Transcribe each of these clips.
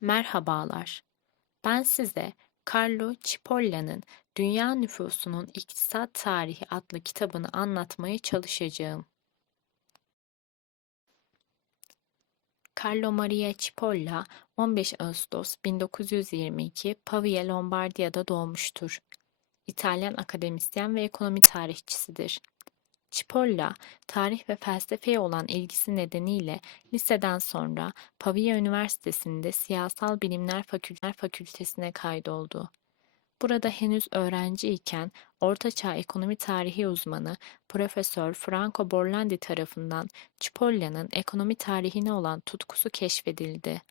Merhabalar. Ben size Carlo Cipolla'nın Dünya Nüfusunun İktisat Tarihi adlı kitabını anlatmaya çalışacağım. Carlo Maria Cipolla 15 Ağustos 1922 Pavia Lombardiya'da doğmuştur. İtalyan akademisyen ve ekonomi tarihçisidir. Cipolla, tarih ve felsefeye olan ilgisi nedeniyle liseden sonra Pavia Üniversitesi'nde Siyasal Bilimler Fakülteler Fakültesine kaydoldu. Burada henüz öğrenci iken Ortaçağ Ekonomi Tarihi uzmanı Profesör Franco Borlandi tarafından Cipolla'nın ekonomi tarihine olan tutkusu keşfedildi.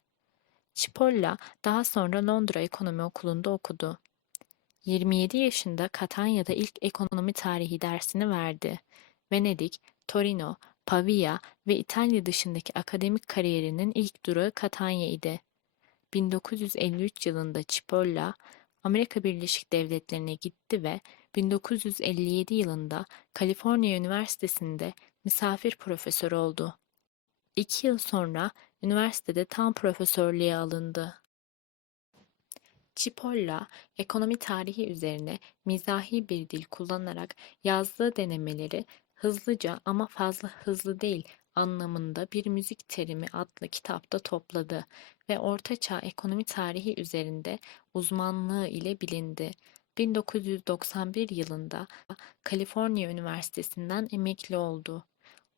Cipolla daha sonra Londra Ekonomi Okulu'nda okudu. 27 yaşında Katanya'da ilk ekonomi tarihi dersini verdi. Venedik, Torino, Pavia ve İtalya dışındaki akademik kariyerinin ilk durağı Katanya idi. 1953 yılında Cipolla, Amerika Birleşik Devletleri'ne gitti ve 1957 yılında Kaliforniya Üniversitesi'nde misafir profesör oldu. İki yıl sonra üniversitede tam profesörlüğe alındı. Cipolla, ekonomi tarihi üzerine mizahi bir dil kullanarak yazdığı denemeleri hızlıca ama fazla hızlı değil anlamında bir müzik terimi adlı kitapta topladı ve Ortaçağ ekonomi tarihi üzerinde uzmanlığı ile bilindi. 1991 yılında Kaliforniya Üniversitesi'nden emekli oldu.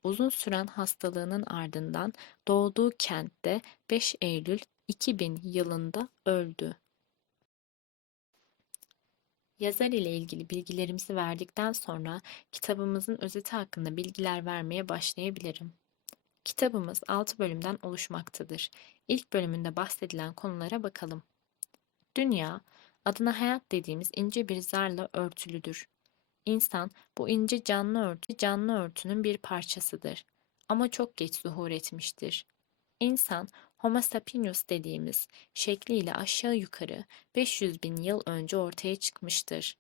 Uzun süren hastalığının ardından doğduğu kentte 5 Eylül 2000 yılında öldü. Yazar ile ilgili bilgilerimizi verdikten sonra kitabımızın özeti hakkında bilgiler vermeye başlayabilirim. Kitabımız 6 bölümden oluşmaktadır. İlk bölümünde bahsedilen konulara bakalım. Dünya, adına hayat dediğimiz ince bir zarla örtülüdür. İnsan bu ince canlı örtü canlı örtünün bir parçasıdır. Ama çok geç zuhur etmiştir. İnsan Homo sapiens dediğimiz şekliyle aşağı yukarı 500 bin yıl önce ortaya çıkmıştır.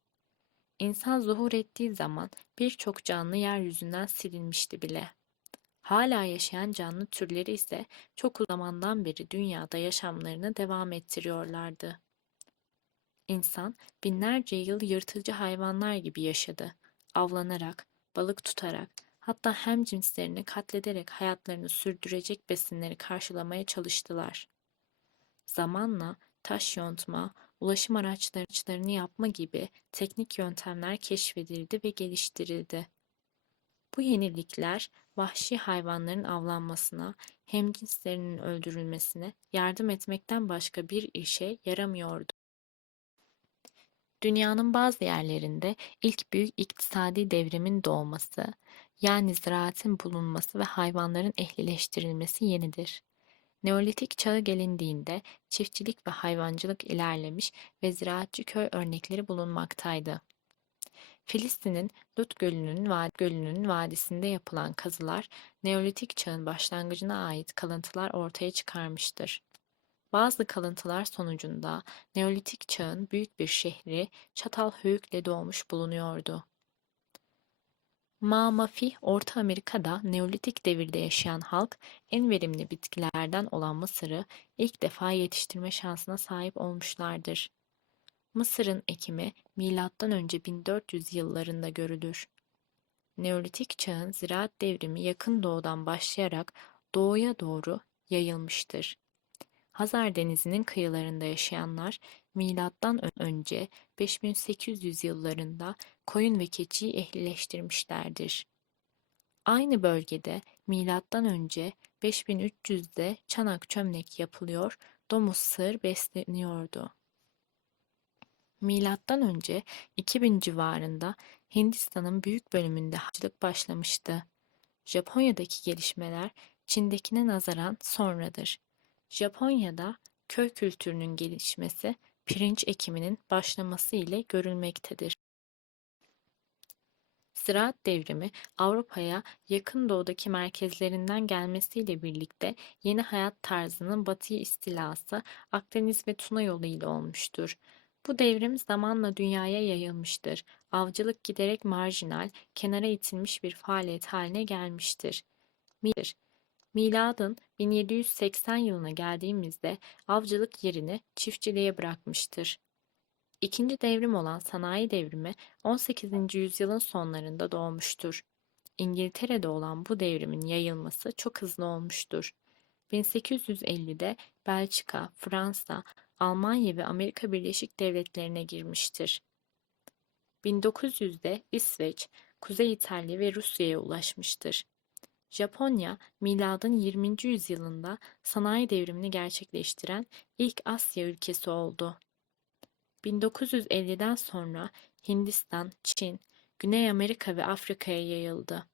İnsan zuhur ettiği zaman birçok canlı yeryüzünden silinmişti bile. Hala yaşayan canlı türleri ise çok zamandan beri dünyada yaşamlarını devam ettiriyorlardı. İnsan binlerce yıl yırtıcı hayvanlar gibi yaşadı. Avlanarak, balık tutarak, hatta hem cinslerini katlederek hayatlarını sürdürecek besinleri karşılamaya çalıştılar. Zamanla taş yontma, ulaşım araçlarını yapma gibi teknik yöntemler keşfedildi ve geliştirildi. Bu yenilikler vahşi hayvanların avlanmasına, hem cinslerinin öldürülmesine yardım etmekten başka bir işe yaramıyordu. Dünyanın bazı yerlerinde ilk büyük iktisadi devrimin doğması, yani ziraatin bulunması ve hayvanların ehlileştirilmesi yenidir. Neolitik çağı gelindiğinde çiftçilik ve hayvancılık ilerlemiş ve ziraatçı köy örnekleri bulunmaktaydı. Filistin'in Lut Gölü'nün Vadi Gölü'nün vadisinde yapılan kazılar Neolitik çağın başlangıcına ait kalıntılar ortaya çıkarmıştır. Bazı kalıntılar sonucunda Neolitik çağın büyük bir şehri Çatalhöyük'le doğmuş bulunuyordu. Mamafi, Orta Amerika'da Neolitik devirde yaşayan halk en verimli bitkilerden olan mısırı ilk defa yetiştirme şansına sahip olmuşlardır. Mısırın ekimi M.Ö. 1400 yıllarında görülür. Neolitik çağın ziraat devrimi yakın doğudan başlayarak doğuya doğru yayılmıştır. Hazar Denizi'nin kıyılarında yaşayanlar milattan önce 5800 yıllarında koyun ve keçiyi ehlileştirmişlerdir. Aynı bölgede milattan önce 5300'de çanak çömlek yapılıyor, domuz sığır besleniyordu. Milattan önce 2000 civarında Hindistan'ın büyük bölümünde hacılık başlamıştı. Japonya'daki gelişmeler Çin'dekine nazaran sonradır. Japonya'da köy kültürünün gelişmesi pirinç ekiminin başlaması ile görülmektedir. Ziraat devrimi Avrupa'ya yakın doğudaki merkezlerinden gelmesiyle birlikte yeni hayat tarzının batıya istilası Akdeniz ve Tuna yolu ile olmuştur. Bu devrim zamanla dünyaya yayılmıştır. Avcılık giderek marjinal, kenara itilmiş bir faaliyet haline gelmiştir. Mir Miladın 1780 yılına geldiğimizde avcılık yerini çiftçiliğe bırakmıştır. İkinci devrim olan sanayi devrimi 18. yüzyılın sonlarında doğmuştur. İngiltere'de olan bu devrimin yayılması çok hızlı olmuştur. 1850'de Belçika, Fransa, Almanya ve Amerika Birleşik Devletleri'ne girmiştir. 1900'de İsveç, Kuzey İtalya ve Rusya'ya ulaşmıştır. Japonya, miladın 20. yüzyılında sanayi devrimini gerçekleştiren ilk Asya ülkesi oldu. 1950'den sonra Hindistan, Çin, Güney Amerika ve Afrika'ya yayıldı.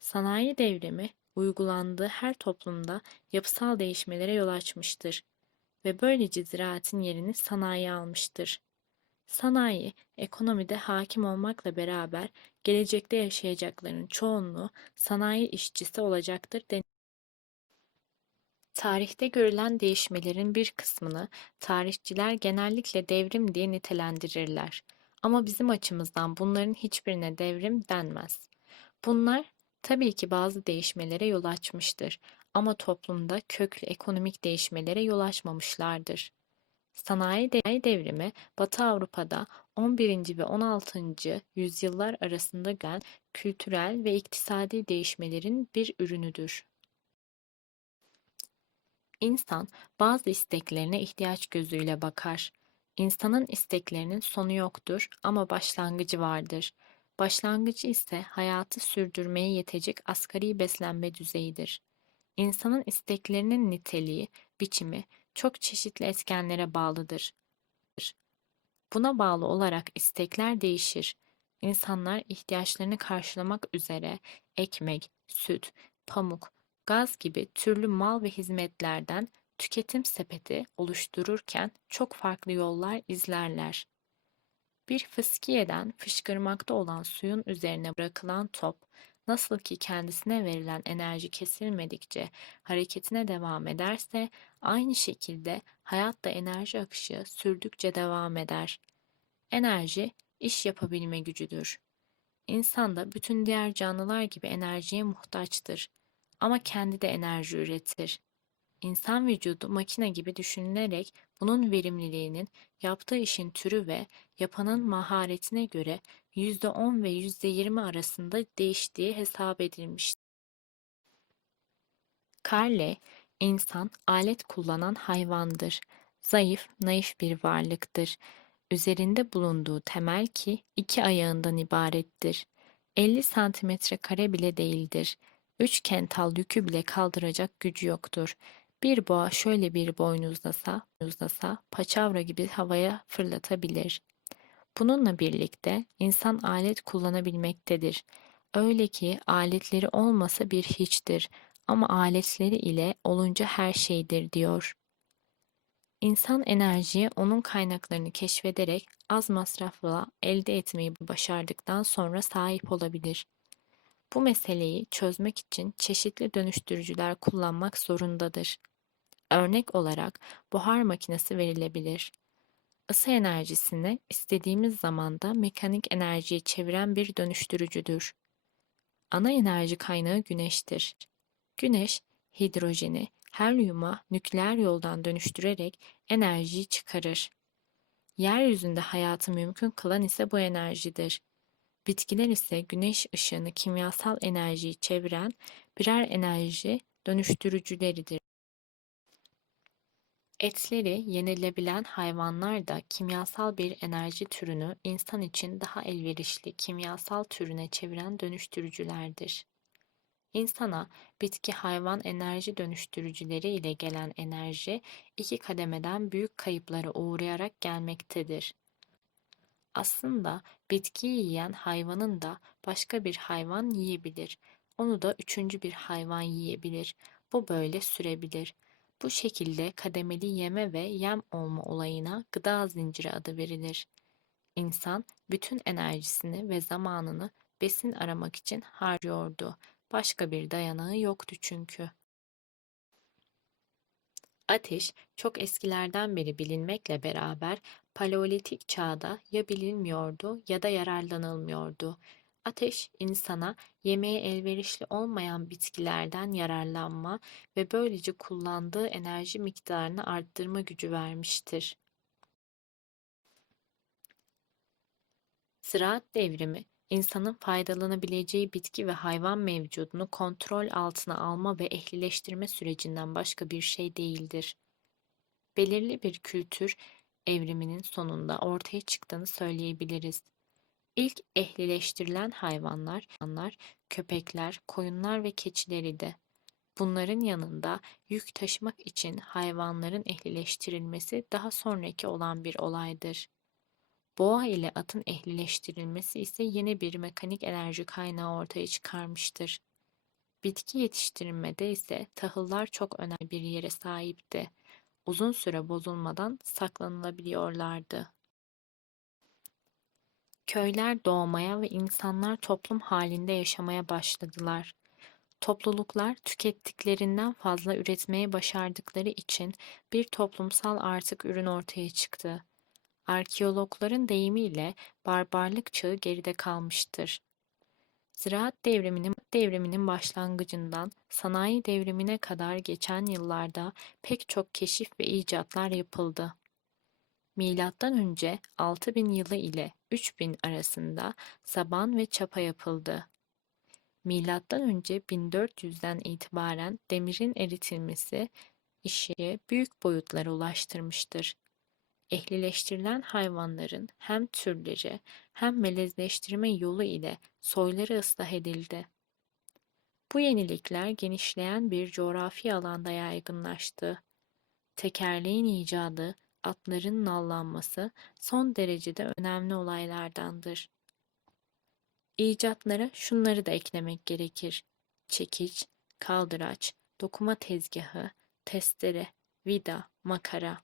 Sanayi devrimi uygulandığı her toplumda yapısal değişmelere yol açmıştır ve böylece ziraatin yerini sanayi almıştır. Sanayi, ekonomide hakim olmakla beraber gelecekte yaşayacakların çoğunluğu sanayi işçisi olacaktır denir. Tarihte görülen değişmelerin bir kısmını tarihçiler genellikle devrim diye nitelendirirler. Ama bizim açımızdan bunların hiçbirine devrim denmez. Bunlar tabii ki bazı değişmelere yol açmıştır ama toplumda köklü ekonomik değişmelere yol açmamışlardır. Sanayi devrimi Batı Avrupa'da 11. ve 16. yüzyıllar arasında gelen kültürel ve iktisadi değişmelerin bir ürünüdür. İnsan bazı isteklerine ihtiyaç gözüyle bakar. İnsanın isteklerinin sonu yoktur ama başlangıcı vardır. Başlangıcı ise hayatı sürdürmeye yetecek asgari beslenme düzeyidir. İnsanın isteklerinin niteliği, biçimi çok çeşitli etkenlere bağlıdır. Buna bağlı olarak istekler değişir. İnsanlar ihtiyaçlarını karşılamak üzere ekmek, süt, pamuk, gaz gibi türlü mal ve hizmetlerden tüketim sepeti oluştururken çok farklı yollar izlerler. Bir fıskiyeden fışkırmakta olan suyun üzerine bırakılan top, nasıl ki kendisine verilen enerji kesilmedikçe hareketine devam ederse, aynı şekilde hayatta enerji akışı sürdükçe devam eder. Enerji, iş yapabilme gücüdür. İnsan da bütün diğer canlılar gibi enerjiye muhtaçtır. Ama kendi de enerji üretir. İnsan vücudu makine gibi düşünülerek bunun verimliliğinin yaptığı işin türü ve yapanın maharetine göre %10 ve %20 arasında değiştiği hesap edilmiştir. Carle, insan alet kullanan hayvandır. Zayıf, naif bir varlıktır. Üzerinde bulunduğu temel ki iki ayağından ibarettir. 50 santimetre kare bile değildir. Üç kental yükü bile kaldıracak gücü yoktur. Bir boğa şöyle bir boynuzlasa, boynuzlasa paçavra gibi havaya fırlatabilir. Bununla birlikte insan alet kullanabilmektedir. Öyle ki aletleri olmasa bir hiçtir ama aletleri ile olunca her şeydir diyor. İnsan enerjiyi onun kaynaklarını keşfederek az masrafla elde etmeyi başardıktan sonra sahip olabilir. Bu meseleyi çözmek için çeşitli dönüştürücüler kullanmak zorundadır. Örnek olarak buhar makinesi verilebilir. Isı enerjisini istediğimiz zamanda mekanik enerjiye çeviren bir dönüştürücüdür. Ana enerji kaynağı güneştir. Güneş, hidrojeni helyuma nükleer yoldan dönüştürerek enerjiyi çıkarır. Yeryüzünde hayatı mümkün kılan ise bu enerjidir. Bitkiler ise güneş ışığını kimyasal enerjiyi çeviren birer enerji dönüştürücüleridir. Etleri yenilebilen hayvanlar da kimyasal bir enerji türünü insan için daha elverişli kimyasal türüne çeviren dönüştürücülerdir. İnsana bitki hayvan enerji dönüştürücüleri ile gelen enerji iki kademeden büyük kayıplara uğrayarak gelmektedir. Aslında bitkiyi yiyen hayvanın da başka bir hayvan yiyebilir. Onu da üçüncü bir hayvan yiyebilir. Bu böyle sürebilir. Bu şekilde kademeli yeme ve yem olma olayına gıda zinciri adı verilir. İnsan bütün enerjisini ve zamanını besin aramak için harcıyordu. Başka bir dayanağı yoktu çünkü. Ateş çok eskilerden beri bilinmekle beraber Paleolitik çağda ya bilinmiyordu ya da yararlanılmıyordu. Ateş, insana yemeğe elverişli olmayan bitkilerden yararlanma ve böylece kullandığı enerji miktarını arttırma gücü vermiştir. Ziraat devrimi, insanın faydalanabileceği bitki ve hayvan mevcudunu kontrol altına alma ve ehlileştirme sürecinden başka bir şey değildir. Belirli bir kültür evriminin sonunda ortaya çıktığını söyleyebiliriz. İlk ehlileştirilen hayvanlar, köpekler, koyunlar ve keçileriydi. Bunların yanında yük taşımak için hayvanların ehlileştirilmesi daha sonraki olan bir olaydır. Boğa ile atın ehlileştirilmesi ise yeni bir mekanik enerji kaynağı ortaya çıkarmıştır. Bitki yetiştirmede ise tahıllar çok önemli bir yere sahipti. Uzun süre bozulmadan saklanılabiliyorlardı. Köyler doğmaya ve insanlar toplum halinde yaşamaya başladılar. Topluluklar tükettiklerinden fazla üretmeye başardıkları için bir toplumsal artık ürün ortaya çıktı. Arkeologların deyimiyle barbarlık çağı geride kalmıştır. Ziraat devriminin devriminin başlangıcından sanayi devrimine kadar geçen yıllarda pek çok keşif ve icatlar yapıldı. Milattan önce 6000 yılı ile 3000 arasında saban ve çapa yapıldı. Milattan önce 1400'den itibaren demirin eritilmesi işi büyük boyutlara ulaştırmıştır. Ehlileştirilen hayvanların hem türleri hem melezleştirme yolu ile soyları ıslah edildi. Bu yenilikler genişleyen bir coğrafi alanda yaygınlaştı. Tekerleğin icadı, atların nallanması son derecede önemli olaylardandır. İcatlara şunları da eklemek gerekir. Çekiç, kaldıraç, dokuma tezgahı, testere, vida, makara.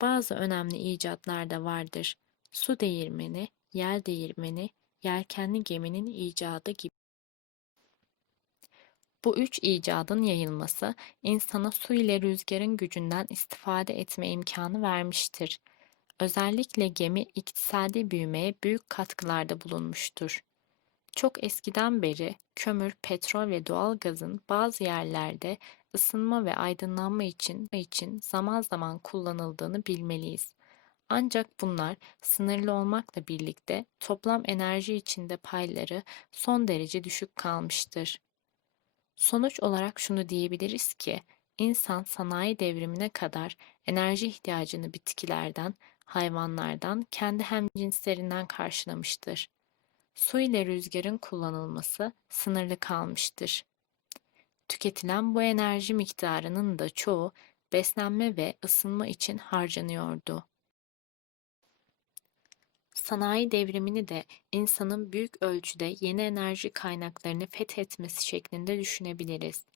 Bazı önemli icatlar da vardır. Su değirmeni, yel değirmeni, yelkenli geminin icadı gibi. Bu üç icadın yayılması insana su ile rüzgarın gücünden istifade etme imkanı vermiştir. Özellikle gemi iktisadi büyümeye büyük katkılarda bulunmuştur. Çok eskiden beri kömür, petrol ve doğal gazın bazı yerlerde ısınma ve aydınlanma için, için zaman zaman kullanıldığını bilmeliyiz. Ancak bunlar sınırlı olmakla birlikte toplam enerji içinde payları son derece düşük kalmıştır. Sonuç olarak şunu diyebiliriz ki, insan sanayi devrimine kadar enerji ihtiyacını bitkilerden, hayvanlardan, kendi hemcinslerinden karşılamıştır. Su ile rüzgarın kullanılması sınırlı kalmıştır. Tüketilen bu enerji miktarının da çoğu beslenme ve ısınma için harcanıyordu. Sanayi devrimini de insanın büyük ölçüde yeni enerji kaynaklarını fethetmesi şeklinde düşünebiliriz.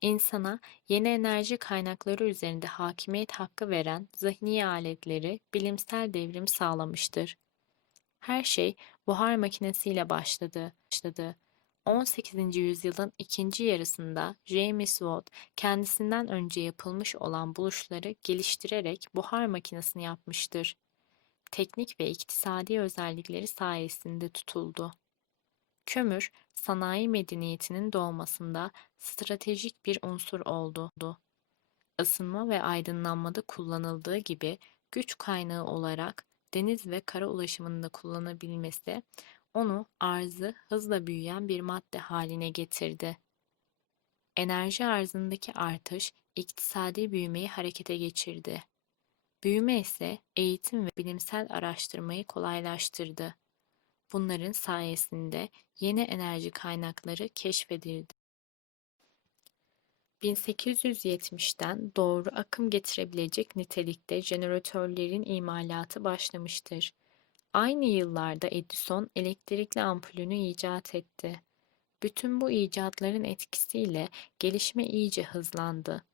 İnsana yeni enerji kaynakları üzerinde hakimiyet hakkı veren zihni aletleri bilimsel devrim sağlamıştır. Her şey buhar makinesiyle başladı. başladı. 18. yüzyılın ikinci yarısında James Watt kendisinden önce yapılmış olan buluşları geliştirerek buhar makinesini yapmıştır teknik ve iktisadi özellikleri sayesinde tutuldu. Kömür, sanayi medeniyetinin doğmasında stratejik bir unsur oldu. Isınma ve aydınlanmada kullanıldığı gibi güç kaynağı olarak deniz ve kara ulaşımında kullanabilmesi onu arzı hızla büyüyen bir madde haline getirdi. Enerji arzındaki artış iktisadi büyümeyi harekete geçirdi. Büyüme ise eğitim ve bilimsel araştırmayı kolaylaştırdı. Bunların sayesinde yeni enerji kaynakları keşfedildi. 1870'ten doğru akım getirebilecek nitelikte jeneratörlerin imalatı başlamıştır. Aynı yıllarda Edison elektrikli ampulünü icat etti. Bütün bu icatların etkisiyle gelişme iyice hızlandı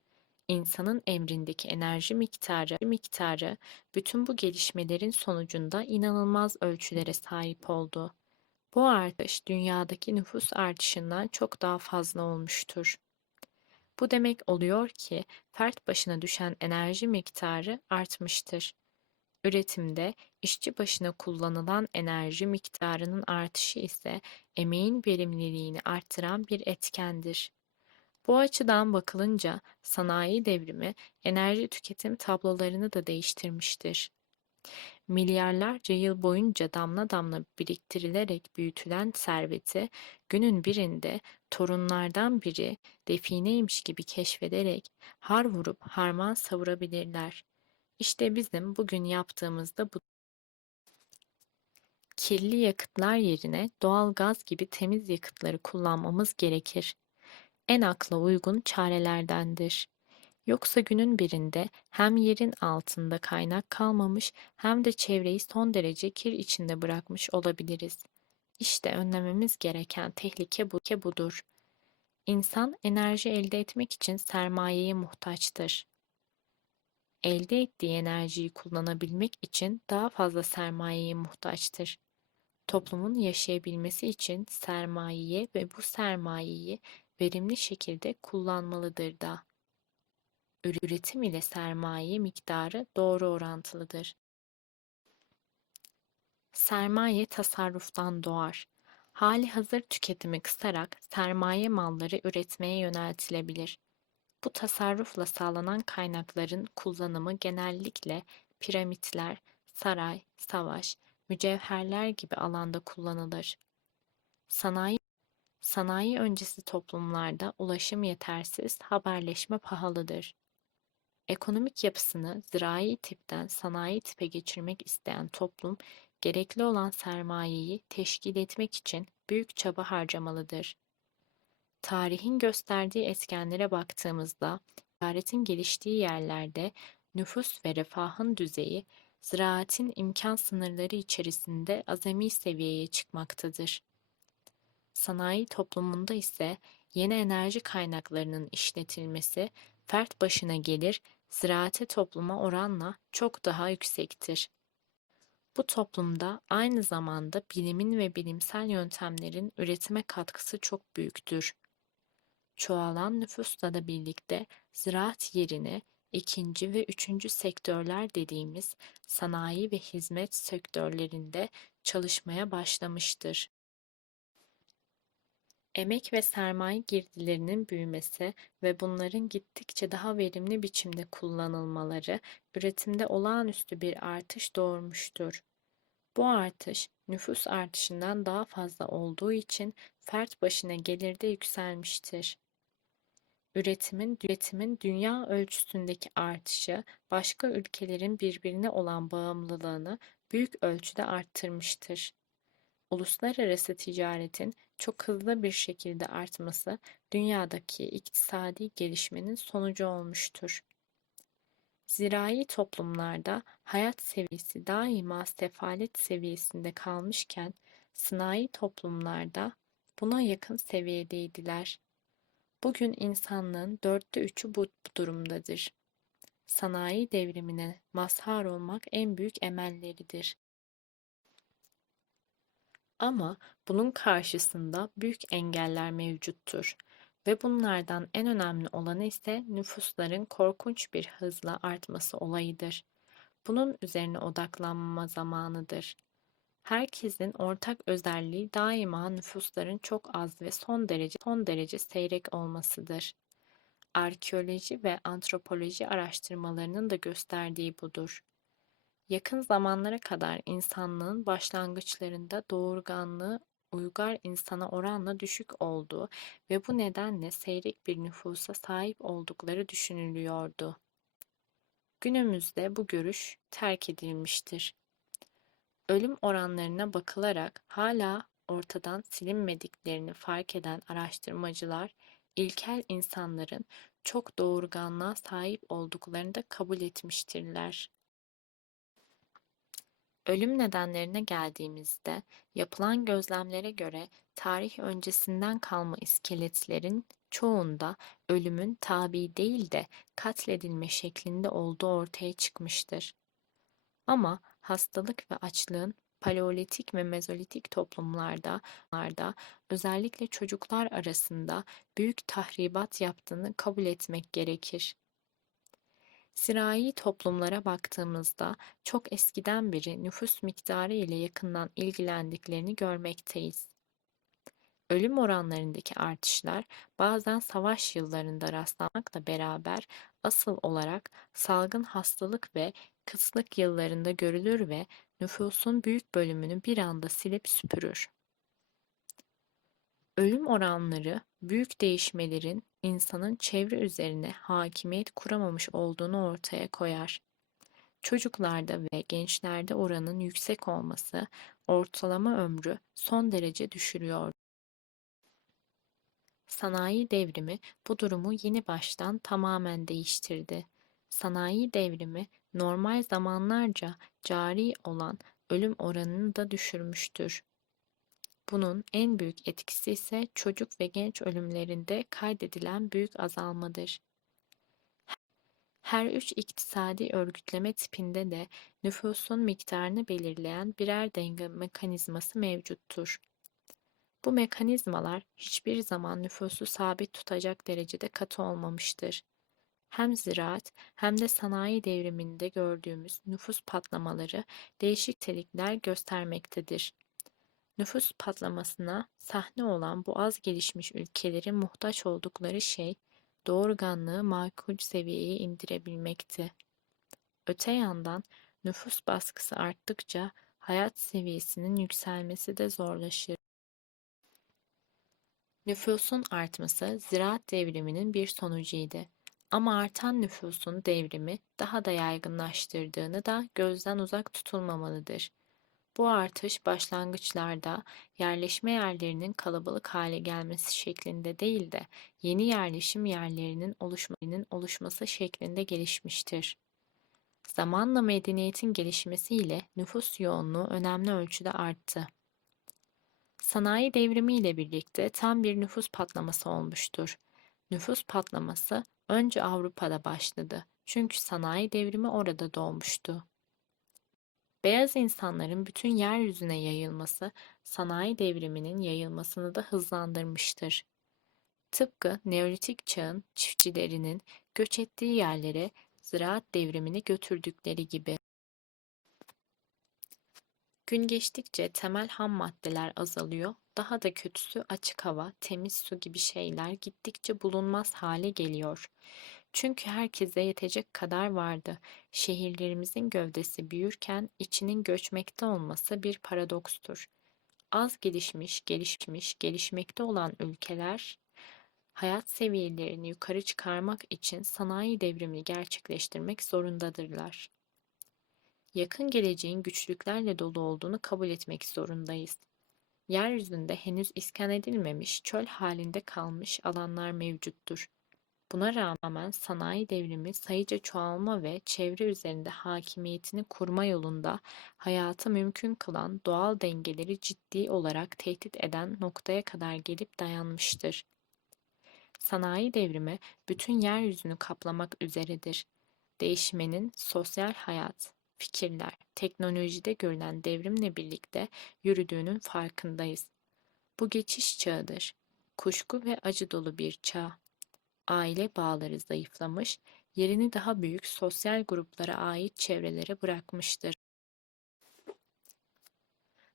insanın emrindeki enerji miktarı, miktarı bütün bu gelişmelerin sonucunda inanılmaz ölçülere sahip oldu. Bu artış dünyadaki nüfus artışından çok daha fazla olmuştur. Bu demek oluyor ki fert başına düşen enerji miktarı artmıştır. Üretimde işçi başına kullanılan enerji miktarının artışı ise emeğin verimliliğini artıran bir etkendir. Bu açıdan bakılınca sanayi devrimi enerji tüketim tablolarını da değiştirmiştir. Milyarlarca yıl boyunca damla damla biriktirilerek büyütülen serveti günün birinde torunlardan biri defineymiş gibi keşfederek har vurup harman savurabilirler. İşte bizim bugün yaptığımız da bu. Kirli yakıtlar yerine doğal gaz gibi temiz yakıtları kullanmamız gerekir. En akla uygun çarelerdendir. Yoksa günün birinde hem yerin altında kaynak kalmamış hem de çevreyi son derece kir içinde bırakmış olabiliriz. İşte önlememiz gereken tehlike bu ke budur. İnsan enerji elde etmek için sermayeye muhtaçtır. Elde ettiği enerjiyi kullanabilmek için daha fazla sermayeye muhtaçtır. Toplumun yaşayabilmesi için sermayeye ve bu sermayeyi verimli şekilde kullanmalıdır da. Üretim ile sermaye miktarı doğru orantılıdır. Sermaye tasarruftan doğar. Hali hazır tüketimi kısarak sermaye malları üretmeye yöneltilebilir. Bu tasarrufla sağlanan kaynakların kullanımı genellikle piramitler, saray, savaş, mücevherler gibi alanda kullanılır. Sanayi Sanayi öncesi toplumlarda ulaşım yetersiz, haberleşme pahalıdır. Ekonomik yapısını zirai tipten sanayi tipe geçirmek isteyen toplum, gerekli olan sermayeyi teşkil etmek için büyük çaba harcamalıdır. Tarihin gösterdiği etkenlere baktığımızda, ticaretin geliştiği yerlerde nüfus ve refahın düzeyi, ziraatin imkan sınırları içerisinde azami seviyeye çıkmaktadır. Sanayi toplumunda ise yeni enerji kaynaklarının işletilmesi fert başına gelir ziraate topluma oranla çok daha yüksektir. Bu toplumda aynı zamanda bilimin ve bilimsel yöntemlerin üretime katkısı çok büyüktür. Çoğalan nüfusla da birlikte ziraat yerine ikinci ve üçüncü sektörler dediğimiz sanayi ve hizmet sektörlerinde çalışmaya başlamıştır. Emek ve sermaye girdilerinin büyümesi ve bunların gittikçe daha verimli biçimde kullanılmaları üretimde olağanüstü bir artış doğurmuştur. Bu artış nüfus artışından daha fazla olduğu için fert başına gelirde yükselmiştir. Üretimin, üretimin dünya ölçüsündeki artışı başka ülkelerin birbirine olan bağımlılığını büyük ölçüde arttırmıştır. Uluslararası ticaretin çok hızlı bir şekilde artması dünyadaki iktisadi gelişmenin sonucu olmuştur. Zirai toplumlarda hayat seviyesi daima sefalet seviyesinde kalmışken sanayi toplumlarda buna yakın seviyedeydiler. Bugün insanlığın dörtte üçü bu durumdadır. Sanayi devrimine mazhar olmak en büyük emelleridir. Ama bunun karşısında büyük engeller mevcuttur ve bunlardan en önemli olanı ise nüfusların korkunç bir hızla artması olayıdır. Bunun üzerine odaklanma zamanıdır. Herkesin ortak özelliği daima nüfusların çok az ve son derece son derece seyrek olmasıdır. Arkeoloji ve antropoloji araştırmalarının da gösterdiği budur. Yakın zamanlara kadar insanlığın başlangıçlarında doğurganlığı uygar insana oranla düşük olduğu ve bu nedenle seyrek bir nüfusa sahip oldukları düşünülüyordu. Günümüzde bu görüş terk edilmiştir. Ölüm oranlarına bakılarak hala ortadan silinmediklerini fark eden araştırmacılar, ilkel insanların çok doğurganlığa sahip olduklarını da kabul etmiştirler. Ölüm nedenlerine geldiğimizde yapılan gözlemlere göre tarih öncesinden kalma iskeletlerin çoğunda ölümün tabi değil de katledilme şeklinde olduğu ortaya çıkmıştır. Ama hastalık ve açlığın paleolitik ve mezolitik toplumlarda özellikle çocuklar arasında büyük tahribat yaptığını kabul etmek gerekir. Zirai toplumlara baktığımızda çok eskiden beri nüfus miktarı ile yakından ilgilendiklerini görmekteyiz. Ölüm oranlarındaki artışlar bazen savaş yıllarında rastlamakla beraber asıl olarak salgın hastalık ve kıtlık yıllarında görülür ve nüfusun büyük bölümünü bir anda silip süpürür. Ölüm oranları büyük değişmelerin insanın çevre üzerine hakimiyet kuramamış olduğunu ortaya koyar. Çocuklarda ve gençlerde oranın yüksek olması ortalama ömrü son derece düşürüyor. Sanayi devrimi bu durumu yeni baştan tamamen değiştirdi. Sanayi devrimi normal zamanlarca cari olan ölüm oranını da düşürmüştür. Bunun en büyük etkisi ise çocuk ve genç ölümlerinde kaydedilen büyük azalmadır. Her üç iktisadi örgütleme tipinde de nüfusun miktarını belirleyen birer denge mekanizması mevcuttur. Bu mekanizmalar hiçbir zaman nüfusu sabit tutacak derecede katı olmamıştır. Hem ziraat hem de sanayi devriminde gördüğümüz nüfus patlamaları değişik telikler göstermektedir. Nüfus patlamasına sahne olan bu az gelişmiş ülkelerin muhtaç oldukları şey doğurganlığı makul seviyeye indirebilmekti. Öte yandan nüfus baskısı arttıkça hayat seviyesinin yükselmesi de zorlaşır. Nüfusun artması ziraat devriminin bir sonucuydu. Ama artan nüfusun devrimi daha da yaygınlaştırdığını da gözden uzak tutulmamalıdır. Bu artış başlangıçlarda yerleşme yerlerinin kalabalık hale gelmesi şeklinde değil de yeni yerleşim yerlerinin oluşmasının oluşması şeklinde gelişmiştir. Zamanla medeniyetin gelişmesiyle nüfus yoğunluğu önemli ölçüde arttı. Sanayi devrimi ile birlikte tam bir nüfus patlaması olmuştur. Nüfus patlaması önce Avrupa'da başladı. Çünkü sanayi devrimi orada doğmuştu. Beyaz insanların bütün yeryüzüne yayılması sanayi devriminin yayılmasını da hızlandırmıştır. Tıpkı Neolitik çağın çiftçilerinin göç ettiği yerlere ziraat devrimini götürdükleri gibi. Gün geçtikçe temel ham maddeler azalıyor, daha da kötüsü açık hava, temiz su gibi şeyler gittikçe bulunmaz hale geliyor. Çünkü herkese yetecek kadar vardı. Şehirlerimizin gövdesi büyürken içinin göçmekte olması bir paradokstur. Az gelişmiş, gelişmiş, gelişmekte olan ülkeler hayat seviyelerini yukarı çıkarmak için sanayi devrimini gerçekleştirmek zorundadırlar. Yakın geleceğin güçlüklerle dolu olduğunu kabul etmek zorundayız. Yeryüzünde henüz iskan edilmemiş, çöl halinde kalmış alanlar mevcuttur. Buna rağmen sanayi devrimi sayıca çoğalma ve çevre üzerinde hakimiyetini kurma yolunda hayatı mümkün kılan doğal dengeleri ciddi olarak tehdit eden noktaya kadar gelip dayanmıştır. Sanayi devrimi bütün yeryüzünü kaplamak üzeredir. Değişmenin sosyal hayat, fikirler, teknolojide görülen devrimle birlikte yürüdüğünün farkındayız. Bu geçiş çağıdır. Kuşku ve acı dolu bir çağ aile bağları zayıflamış, yerini daha büyük sosyal gruplara ait çevrelere bırakmıştır.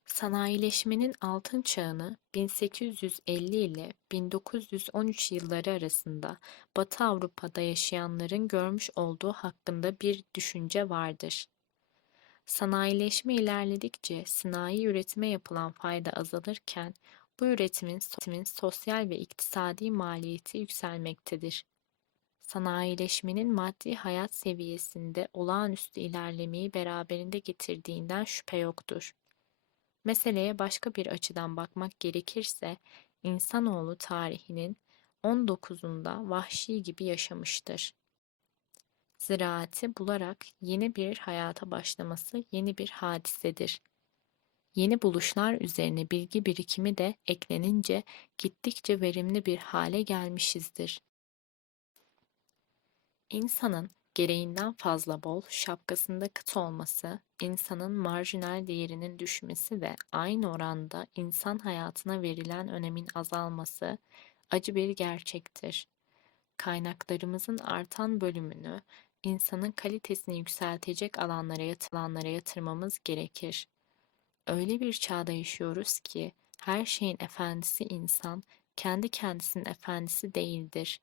Sanayileşmenin altın çağını 1850 ile 1913 yılları arasında Batı Avrupa'da yaşayanların görmüş olduğu hakkında bir düşünce vardır. Sanayileşme ilerledikçe sanayi üretime yapılan fayda azalırken bu üretimin sosyal ve iktisadi maliyeti yükselmektedir. Sanayileşmenin maddi hayat seviyesinde olağanüstü ilerlemeyi beraberinde getirdiğinden şüphe yoktur. Meseleye başka bir açıdan bakmak gerekirse, insanoğlu tarihinin 19'unda vahşi gibi yaşamıştır. Ziraati bularak yeni bir hayata başlaması yeni bir hadisedir. Yeni buluşlar üzerine bilgi birikimi de eklenince gittikçe verimli bir hale gelmişizdir. İnsanın gereğinden fazla bol, şapkasında kıt olması, insanın marjinal değerinin düşmesi ve aynı oranda insan hayatına verilen önemin azalması acı bir gerçektir. Kaynaklarımızın artan bölümünü insanın kalitesini yükseltecek alanlara, yatılanlara yatırmamız gerekir. Öyle bir çağda yaşıyoruz ki her şeyin efendisi insan, kendi kendisinin efendisi değildir.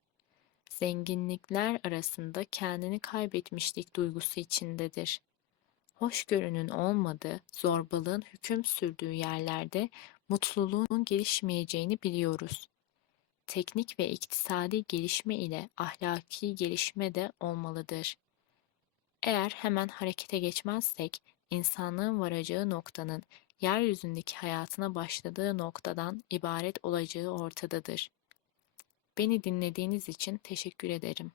Zenginlikler arasında kendini kaybetmişlik duygusu içindedir. Hoşgörünün olmadığı, zorbalığın hüküm sürdüğü yerlerde mutluluğun gelişmeyeceğini biliyoruz. Teknik ve iktisadi gelişme ile ahlaki gelişme de olmalıdır. Eğer hemen harekete geçmezsek, insanlığın varacağı noktanın yeryüzündeki hayatına başladığı noktadan ibaret olacağı ortadadır. Beni dinlediğiniz için teşekkür ederim.